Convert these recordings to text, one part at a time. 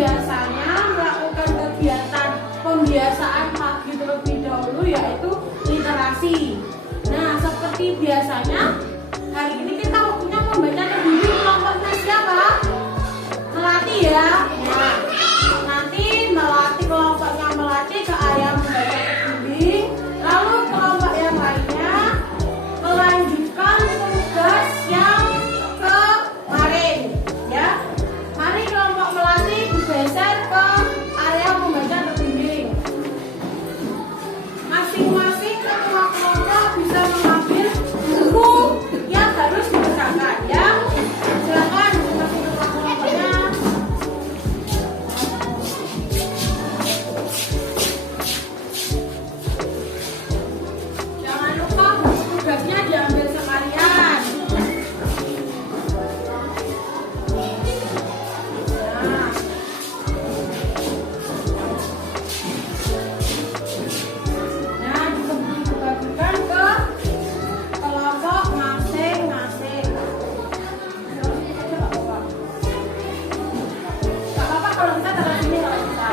biasanya melakukan kegiatan pembiasaan pagi terlebih dahulu, yaitu literasi. Nah, seperti biasanya hari ini kita waktunya membaca terbimbing kelompoknya siapa? Melati ya. Nah, nanti Melati kelompoknya Melati ke ayam membaca terbimbing, lalu kelompok yang lainnya melanjutkan tugas yang kemarin ya. Mari kelompok Melati bergeser ke area membaca terbimbing. Masing-masing ketua kelompok bisa mengambil buku yang harus dibacakan ya. Silakan masing ketua kelompoknya. Jangan lupa buku tugasnya diambil sekalian. Nah, dibagikan ke kelompok masing-masing. Gak apa-apa kalau kita taruh sini kalau kita.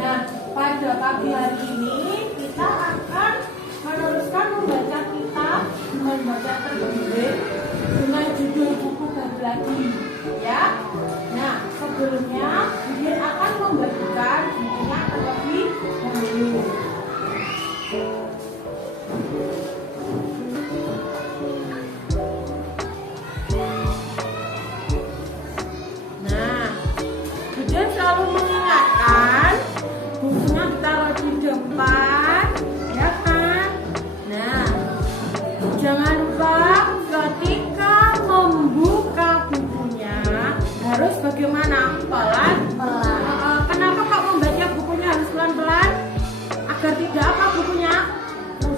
Nah, pada pagi hari ini kita akan meneruskan membaca kitab, membaca terbimbing dengan judul buku baru lagi, ya. Nah, sebelumnya Bibir akan membagikan bukunya terlebih dahulu. Nah, Bibir selalu mengingatkan bukunya ditaruh di depan, ya kan? Nah, jangan lupa ketika membuka bukunya harus bagaimana? Pelan-pelan. Kenapa kok membaca bukunya harus pelan-pelan? Agar tidak apa bukunya?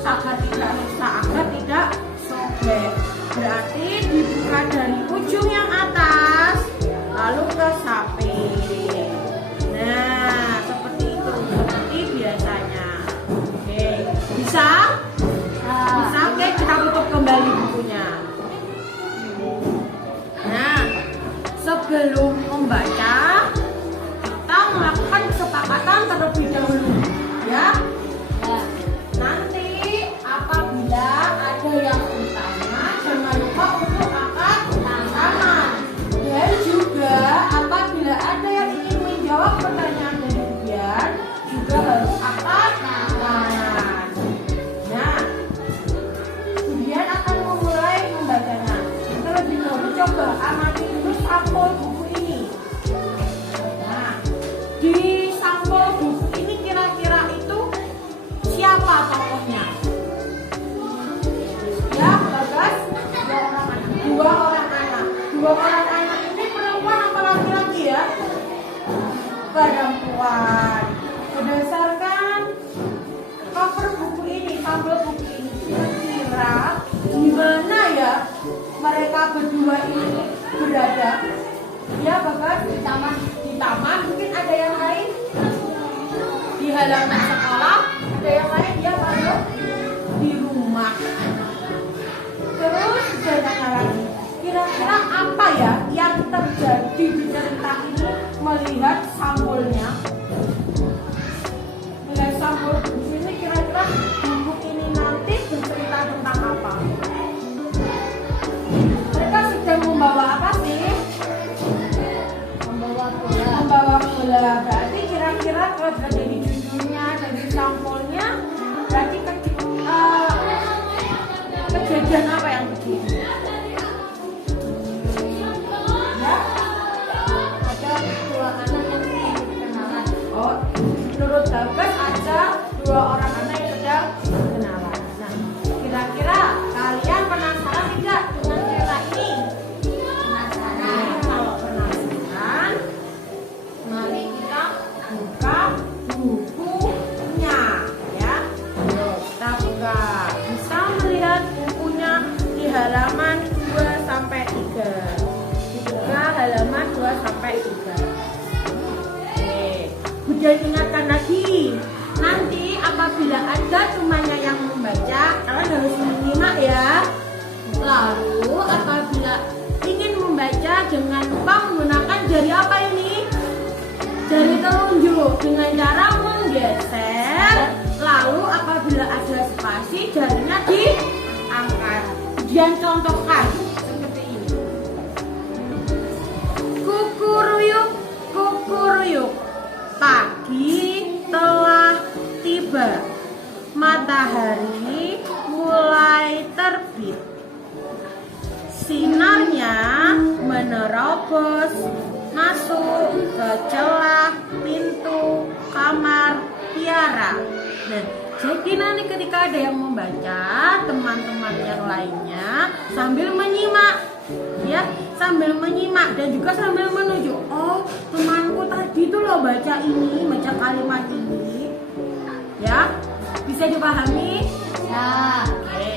Agar tidak rusak, agar tidak sobek. Berarti dibuka dari ujung yang atas lalu ke samping. Nah, seperti itu, seperti biasanya. Oke, bisa? Bisa, oke, kita tutup kembali bukunya. Nah, sebelum membaca, kita melakukan kesepakatan terlebih dahulu, ya. Nanti apabila ada yang bertanya, jangan lupa untuk angkat tangan. Dan juga apabila ada yang ingin menjawab pertanyaan dari Bian, juga harus angkat tangan. Nah, Bian akan memulai membacanya. Terlebih dahulu coba amati dulu sampul buku ini. Nah, di sampul buku ini kira-kira itu siapa tokohnya? Ya, Bagas, dua orang anak. Dua orang anak ini perempuan apa laki-laki ya? Perempuan. Berdasarkan cover buku ini, sampul buku ini, kira-kira di mana ya mereka berdua ini berada? Ya, Bagas, di taman. Di taman. Mungkin ada yang lain di halaman sekolah, ada yang lain dia baru di rumah. Terus jangan lagi. Kira-kira apa ya yang terjadi di cerita ini melihat sampulnya? Melihat sampul di sini kira-kira buku ini nanti bercerita tentang apa? Mereka sedang membawa apa sih? Membawa bola. Membawa bola. Berarti kira-kira kalau dari judulnya, dari sampulnya, berarti kejadian apa yang begini? Ya, ada dua anak yang sedang berkenalan. Oh, menurut Bagas ada dua orang anak yang sedang berkenalan. Nah, kira-kira kalian penasaran tidak dengan cerita ini? Penasaran? Kalau penasaran, mari kita buka bukunya, ya. Kita buka. Bisa melihat bukunya di halaman 2 sampai 3. Dibuka halaman 2 sampai 3. Oke. Dan ingatkan lagi, nanti apabila ada temannya yang membaca, kalian harus menyimak ya. Lalu apabila ingin membaca, jangan lupa menggunakan jari apa ini? Jari telunjuk dengan cara menggeser. Lalu apabila ada spasi, jarinya diangkat. Dan contohkan seperti ini. Kukuruyuk, kukuruyuk, pagi telah tiba, matahari mulai terbit, sinarnya menerobos masuk ke celah pintu kamar Tiara. Nah, jadi nanti ketika ada yang membaca, teman-teman yang lainnya sambil menyimak, ya, sambil menyimak dan juga sambil menunjuk. Oh, temanku tadi tuh loh baca ini, baca kalimat ini, ya, bisa dipahami? Ya, oke.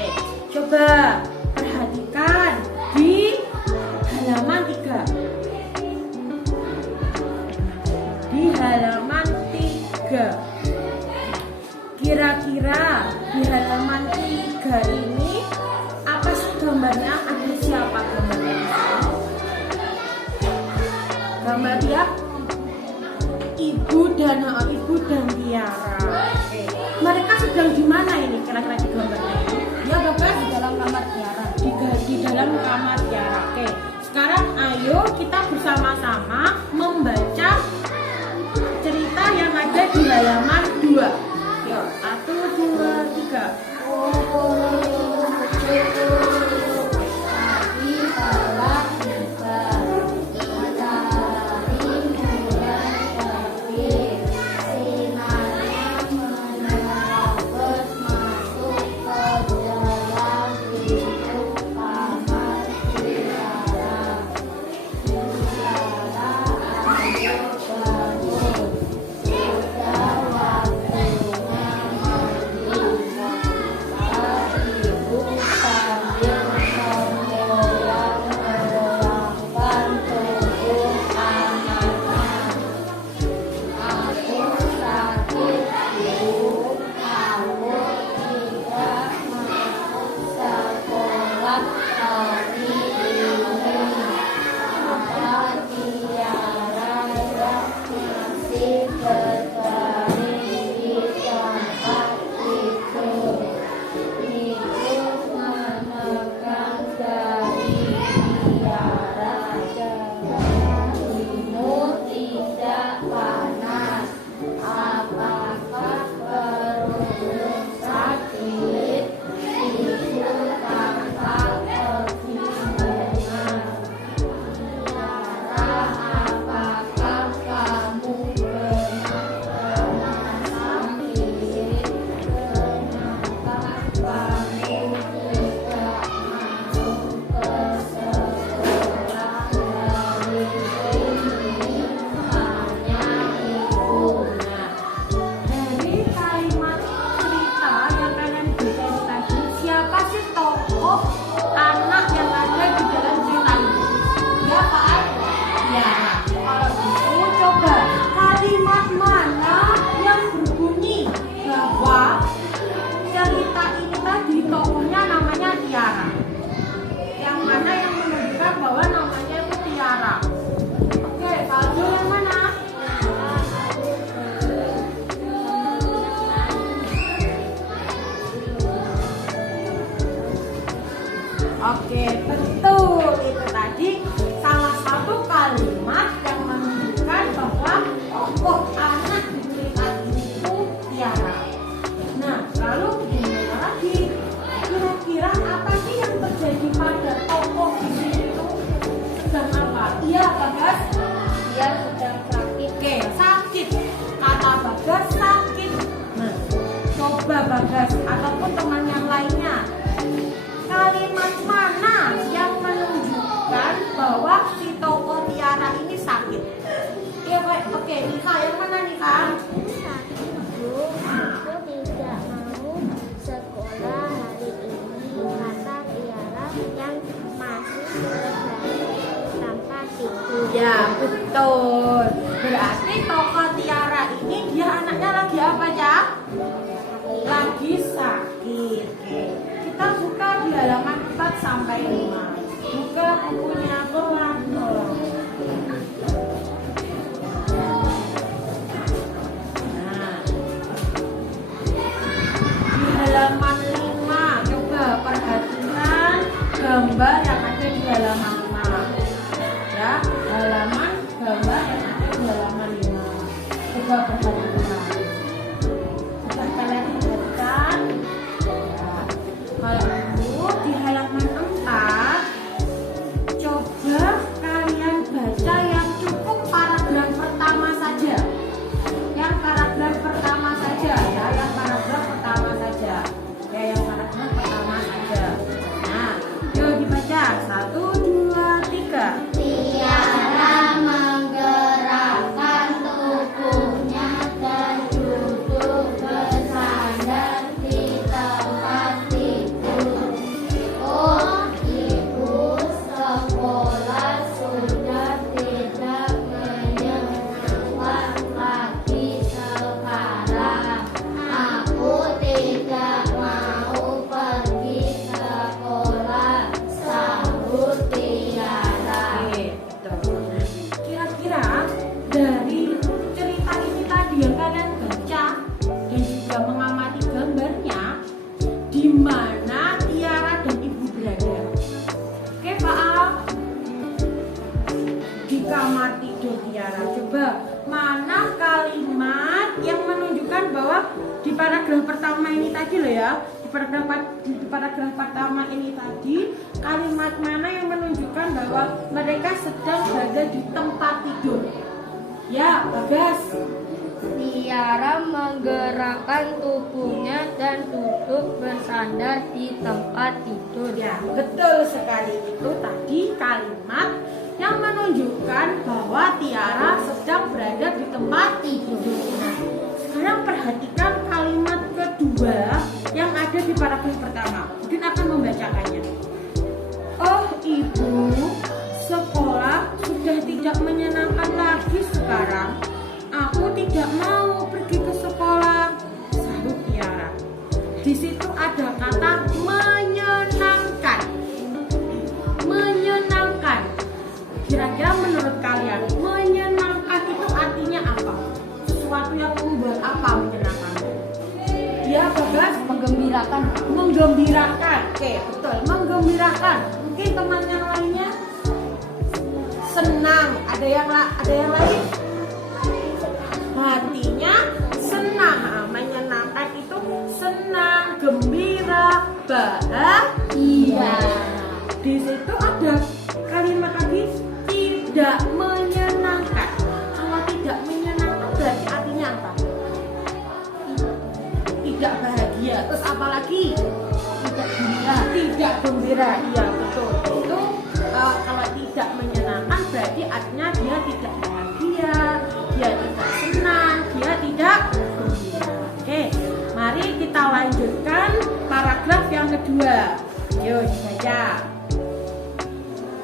Coba perhatikan di halaman 3. Di halaman 3. Kira-kira di halaman 3 ini apa sih gambarnya? Ada siapa gambarnya? Gambar dia ibu dan Tiara. Oke. Mereka sedang di mana ini kira-kira di gambarnya ini? Ya Bapak, di dalam kamar Tiara. Di dalam kamar Tiara. Oke. Sekarang ayo kita bersama-sama membaca cerita yang ada di halaman 2. Yuk, 1, 2, 3. Oke, betul. Itu tadi salah satu kalimat yang menunjukkan bahwa tokoh anak di cerita itu Tiara. Nah, lalu gimana lagi? Kira-kira apa sih yang terjadi pada tokoh di sini itu? Sedang apa? Iya, Bagas? Dia sedang sakit. Oke, sakit. Kata Bagas sakit. Nah, coba Bagas ataupun teman yang lainnya, kalimat mana yang menunjukkan bahwa si tokoh Tiara ini sakit? Ya, oke, Nika, yang mana Nika? Sakit Bu, aku tidak mau sekolah hari ini, kata Tiara yang masih berbaring tanpa tidur. Ya, betul. Berarti tokoh Tiara ini sampai 5. Buka bukunya pelan-pelan. Nah, di halaman 5 coba perhatikan gambar yang ada di halaman 5. Ya, gambar yang ada di halaman 5. Coba perhatikan. Sudah kalian perhatikan? Ya. Kalau itu di halaman 4, coba kalian baca yang cukup paragraf pertama saja. Yang paragraf pertama saja ya, yang paragraf pertama saja. Ya, yang paragraf pertama saja. Nah, yuk dibaca. 1, 2, 3. Tiara menggerakkan tubuhnya dan duduk bersandar di tempat tidur. Oh, ibu, sekolah sudah tidak menyenangkan lagi sekarang. Aku tidak mau pergi sekolah, sahut Tiara. Kira-kira dari cerita ini tadi yang kalian baca dan juga mengamati gambarnya, di mana Tiara dan Ibu berada? Oke, Pak Al? Di kamar tidur Tiara. Coba mana kalimat yang menunjukkan bahwa di paragraf pertama ini tadi loh ya, di paragraf pertama ini tadi, kalimat mana yang menunjukkan bahwa mereka sedang berada di tempat tidur? Ya, Bagas. Tiara menggerakkan tubuhnya dan duduk bersandar di tempat tidur. Ya, betul sekali. Itu tadi kalimat yang menunjukkan bahwa Tiara sedang berada di tempat tidur. Nah, sekarang perhatikan kalimat kedua yang ada di paragraf pertama. Udin akan membacakannya. Oh, Ibu, sekolah sudah tidak menyenangkan lagi sekarang. Aku tidak mau pergi ke sekolah, sahut Tiara. Di situ ada kata menyenangkan. Menyenangkan. Kira-kira menurut kalian, menyenangkan itu artinya apa? Sesuatu yang membuat apa menyenangkan? Ya, Bagas, Menggembirakan. menggembirakan. Oke, betul, menggembirakan. Mungkin teman yang lainnya senang. Ada yang lain? Hatinya senang. Menyenangkan itu senang, gembira, bahagia. Di situ ada kalimat lagi, tidak menyenangkan. Kalau tidak menyenangkan berarti artinya apa? Tidak bahagia. Terus apa lagi? Tidak gembira. Tidak gembira. Iya, betul. Itu kalau tidak menyenangkan berarti artinya dia tidak bahagia, dia tidak senang, dia tidak gembira. Oke, mari kita lanjutkan paragraf yang kedua. Yuk dibaca.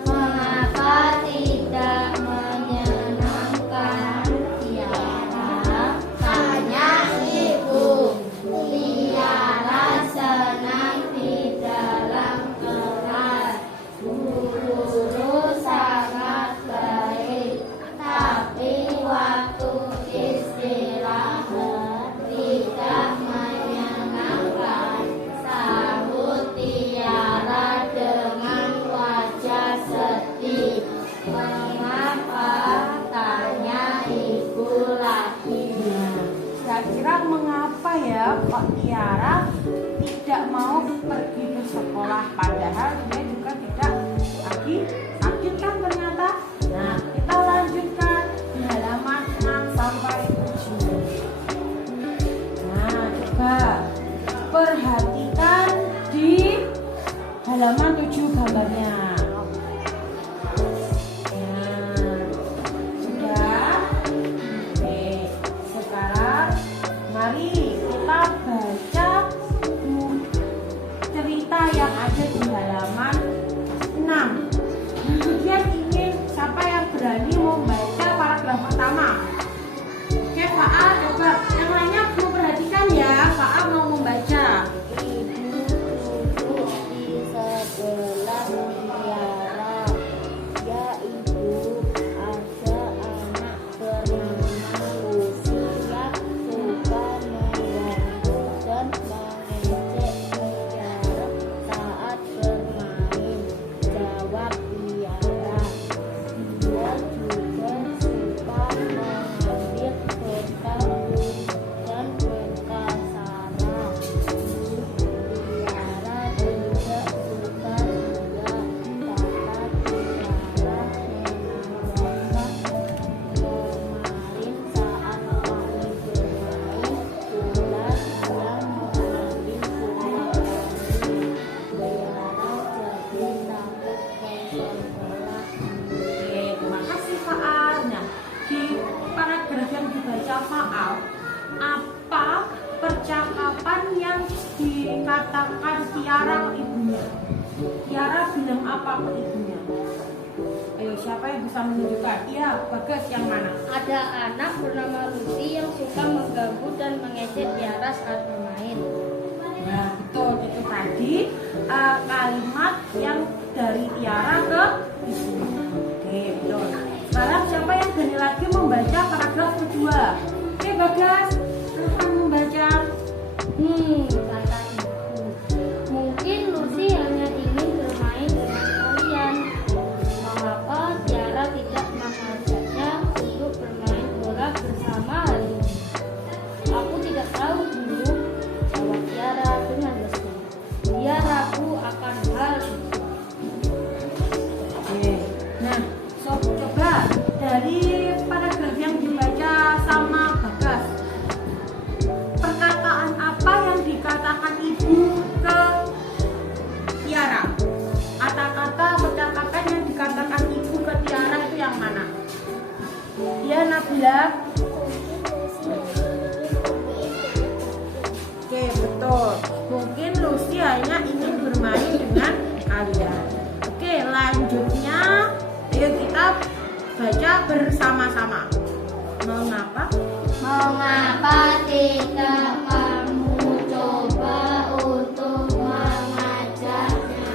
Mengapa tidak menyenangkan Tiara? Tanya ibu. Tiara senang di dalam kelas. Guru sangat baik, tapi waktu istirahat tidak menyenangkan, sahut Tiara dengan wajah sedih. Mengapa? Tanya ibu lagi. Kira-kira mengapa ya kok Tiara tidak mau pergi ke sekolah, padahal dia juga tidak lagi sakit kan ternyata. Nah, kita lanjutkan di halaman 6 sampai 7. Nah, coba perhatikan di halaman 7 gambarnya. Sudah? Oke, sekarang mari kita baca cerita yang ada di halaman 6. Kemudian ingin siapa yang berani membaca paragraf pertama? Oke, Pak A, coba. Yang lainnya perlu perhatikan ya. Pak A mau membaca. Ibu duduk di sebelah mengatakan Tiara ke ibunya? Tiara bilang apa ke ibunya? Ayo, siapa yang bisa menunjukkan? Iya, Bagas, yang mana? Ada anak bernama Lucy yang suka mengganggu dan mengejek Tiara saat bermain. Nah, betul, itu tadi kalimat yang dari Tiara ke ibunya. Oke, betul. Sekarang siapa yang berani lagi membaca paragraf kedua? Oke, Bagas, silahkan membaca. Kata ibu. Mungkin Lucy hanya ingin bermain dengan kalian. Mengapa Tiara tidak mengajaknya untuk bermain bola bersama hari ini? Aku tidak tahu, Bu, jawab Tiara dengan lesu. Dia ragu akan hal itu. Oke. Nah, coba dari paragraf yang dibaca sama Bagas, perkataan apa yang dikatakan ibu ke Tiara? Kata-kata percakapan yang dikatakan ibu ke Tiara itu yang mana? Ya, Nabila. Oke, betul. Mungkin Lucy hanya ingin bermain dengan kalian. Oke, lanjutnya ayo kita baca bersama-sama. Mengapa? Mengapa tidak kamu coba untuk mengajaknya?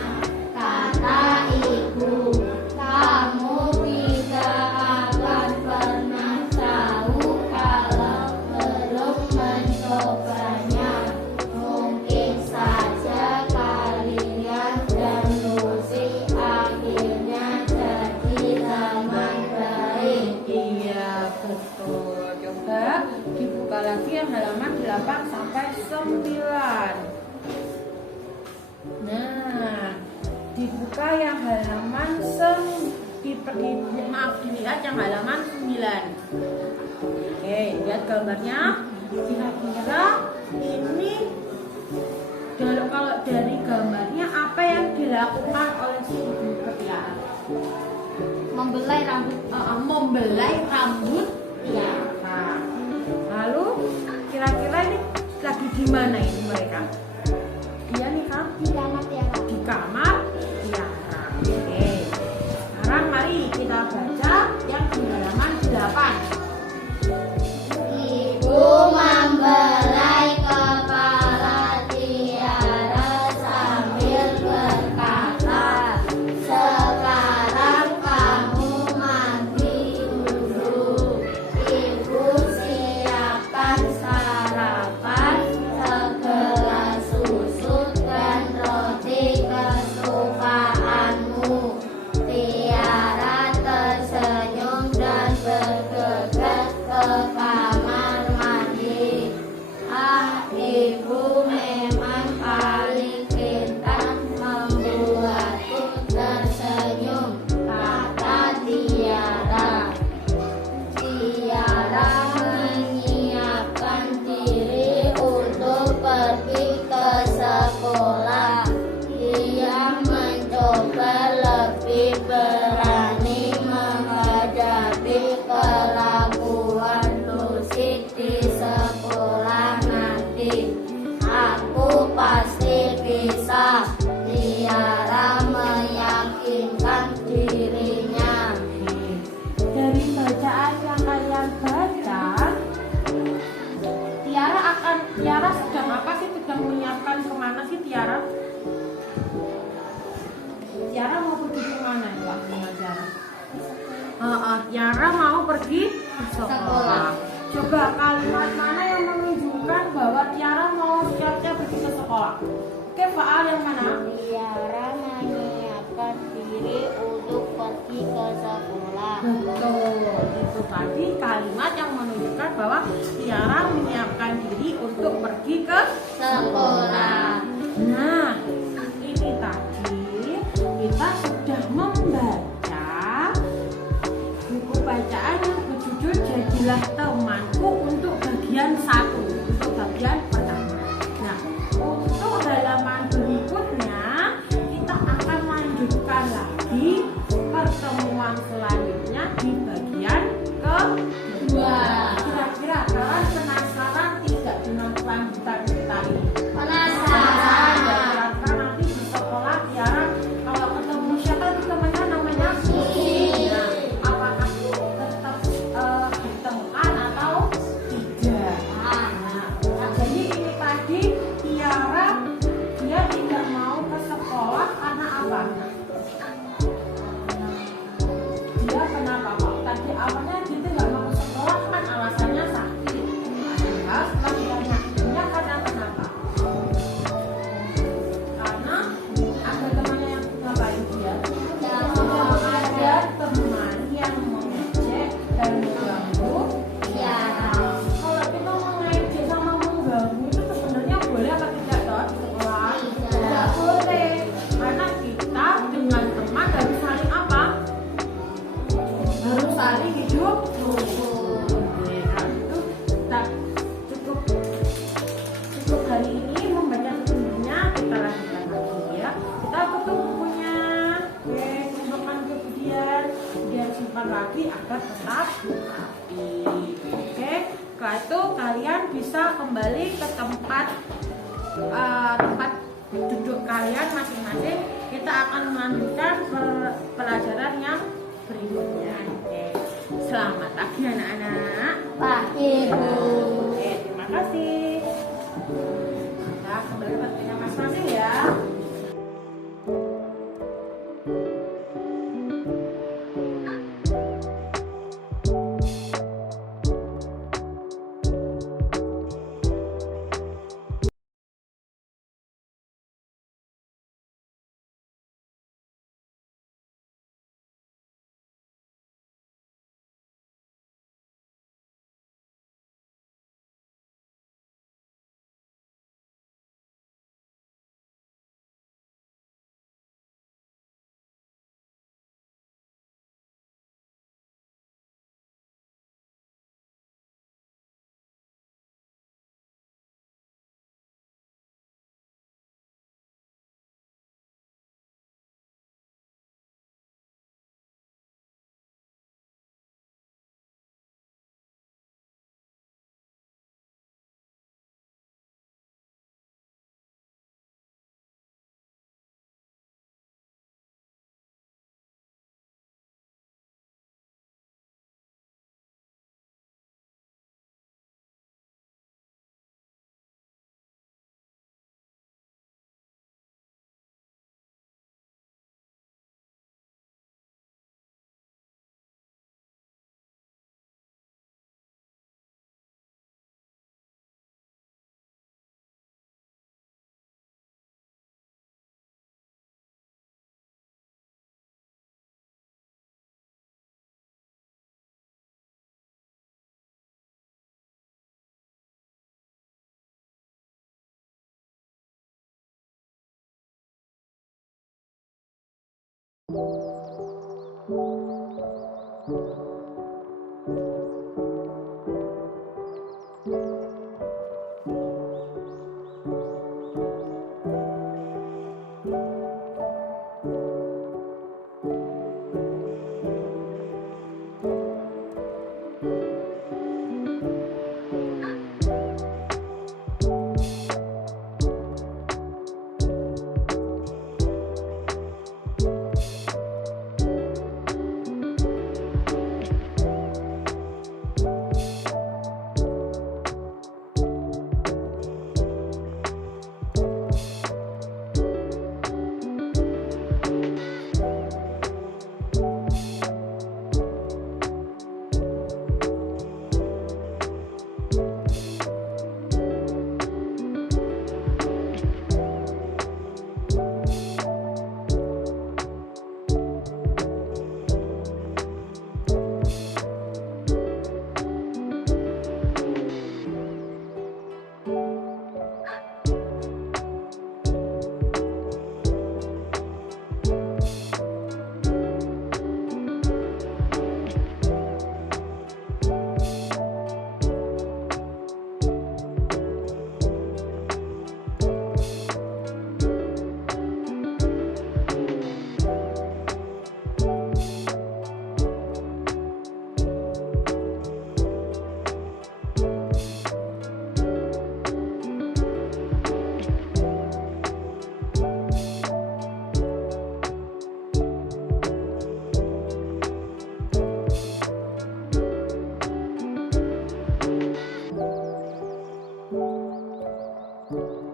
Kata ibu. Kamu tidak akan pernah tahu kalau belum mencobanya. Mungkin saja kalian dan Lucy akhirnya jadi teman baik. Iya, betul. Coba dibuka lagi yang halaman 8 sampai 9. Nah, dibuka yang halaman dilihat yang halaman 9. Oke, lihat gambarnya. Kira-kira ini kalau dari gambarnya apa yang dilakukan oleh si ibu ke Tiara? Membelai rambut. Membelai rambut Tiara. Lalu kira-kira ini lagi di mana ini mereka? Iya nih Kak, Di kamar Tiara. di kamar Tiara. Oke. Sekarang mari kita baca yang di halaman 8. Ibu membelai kepala Tiara sambil berkata, sekarang kamu mandi dulu. Ibu siapkan sarapan, segelas susu dan roti kesukaanmu. Tiara tersenyum dan bergegas ke kamar mandi. Ah, ibu memang paling pintar, membuatku tersenyum, kata Tiara. Tiara menyiapkan diri untuk pergi ke sekolah. Dia mencoba lebih berani menghadapi kelakuan Lucy di sekolah nanti. Aku pasti bisa, Tiara meyakinkan dirinya. Dari bacaan yang kalian baca, Tiara sedang apa sih? Sedang menyiapkan kemana sih Tiara? Tiara mau pergi kemana ya Pak? Tiara mau pergi ke sekolah. Coba kalimat mana yang menunjukkan bahwa Tiara mau siap-siap pergi ke sekolah? Oke, Faal yang mana? Tiara menyiapkan diri untuk pergi ke sekolah. Betul, itu tadi kalimat yang menunjukkan bahwa Tiara menyiapkan diri untuk pergi ke Sekolah. Nah, ini tadi kita sudah membaca buku bacaan yang berjudul Jadilah Temanku untuk bagian 1, untuk bagian pertama. Nah, untuk halaman berikutnya kita akan lanjutkan lagi pertemuan selanjutnya di bagian kedua. Kira-kira kalian penasaran tidak dengan kelanjutan cerita ini? Penasaran. kalian bisa kembali ke tempat duduk kalian masing-masing. Kita akan melanjutkan pelajaran yang berikutnya. Oke. Selamat pagi anak-anak. Pagi, Bu. Oke, terima kasih. Nah, kembali ke tempat masing-masing ya. Thank you.